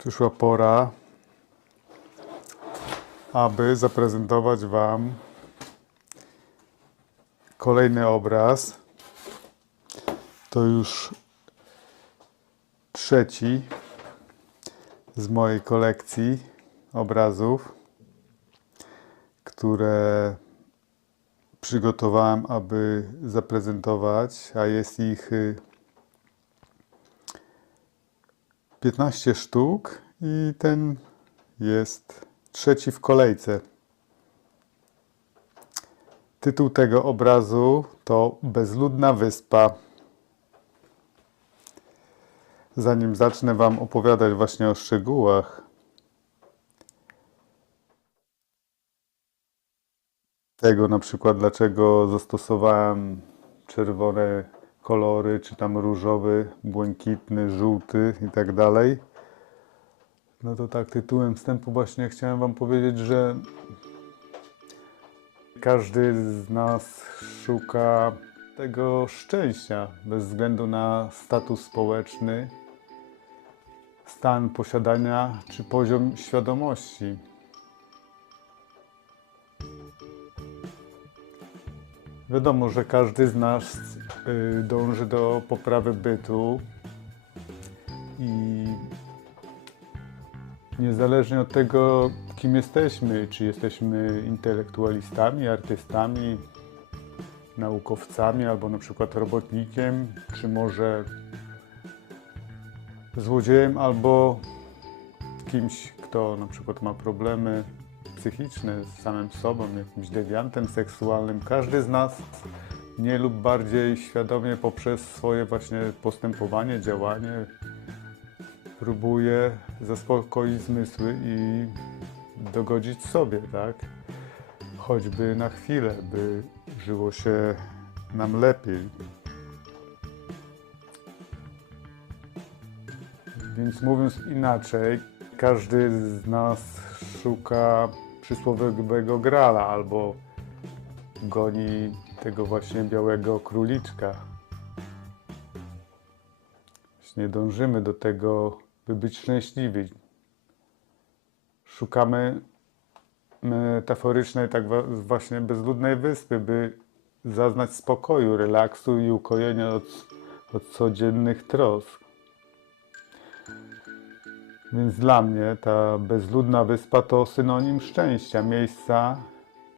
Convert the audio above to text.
Przyszła pora, aby zaprezentować Wam kolejny obraz. To już trzeci z mojej kolekcji obrazów, które przygotowałem, aby zaprezentować, a jest ich 15 sztuk i ten jest trzeci w kolejce. Tytuł tego obrazu to Bezludna wyspa. Zanim zacznę Wam opowiadać właśnie o szczegółach, tego na przykład dlaczego zastosowałem czerwone kolory, czy tam różowy, błękitny, żółty i tak dalej. No to tak tytułem wstępu właśnie chciałem Wam powiedzieć, że każdy z nas szuka tego szczęścia bez względu na status społeczny, stan posiadania czy poziom świadomości. Wiadomo, że każdy z nas y, dąży do poprawy bytu i niezależnie od tego, kim jesteśmy, czy jesteśmy intelektualistami, artystami, naukowcami, albo na przykład robotnikiem, czy może złodziejem, albo kimś, kto na przykład ma problemy psychiczne z samym sobą, jakimś dewiantem seksualnym. Każdy z nas mniej lub bardziej świadomie poprzez swoje właśnie postępowanie, działanie próbuje zaspokoić zmysły i dogodzić sobie, tak? Choćby na chwilę, by żyło się nam lepiej. Więc mówiąc inaczej, każdy z nas szuka przysłowiowego grala albo goni tego właśnie białego króliczka. Właśnie dążymy do tego, by być szczęśliwi. Szukamy metaforycznej, tak właśnie bezludnej wyspy, by zaznać spokoju, relaksu i ukojenia od, od codziennych trosk. Więc dla mnie ta bezludna wyspa to synonim szczęścia, miejsca,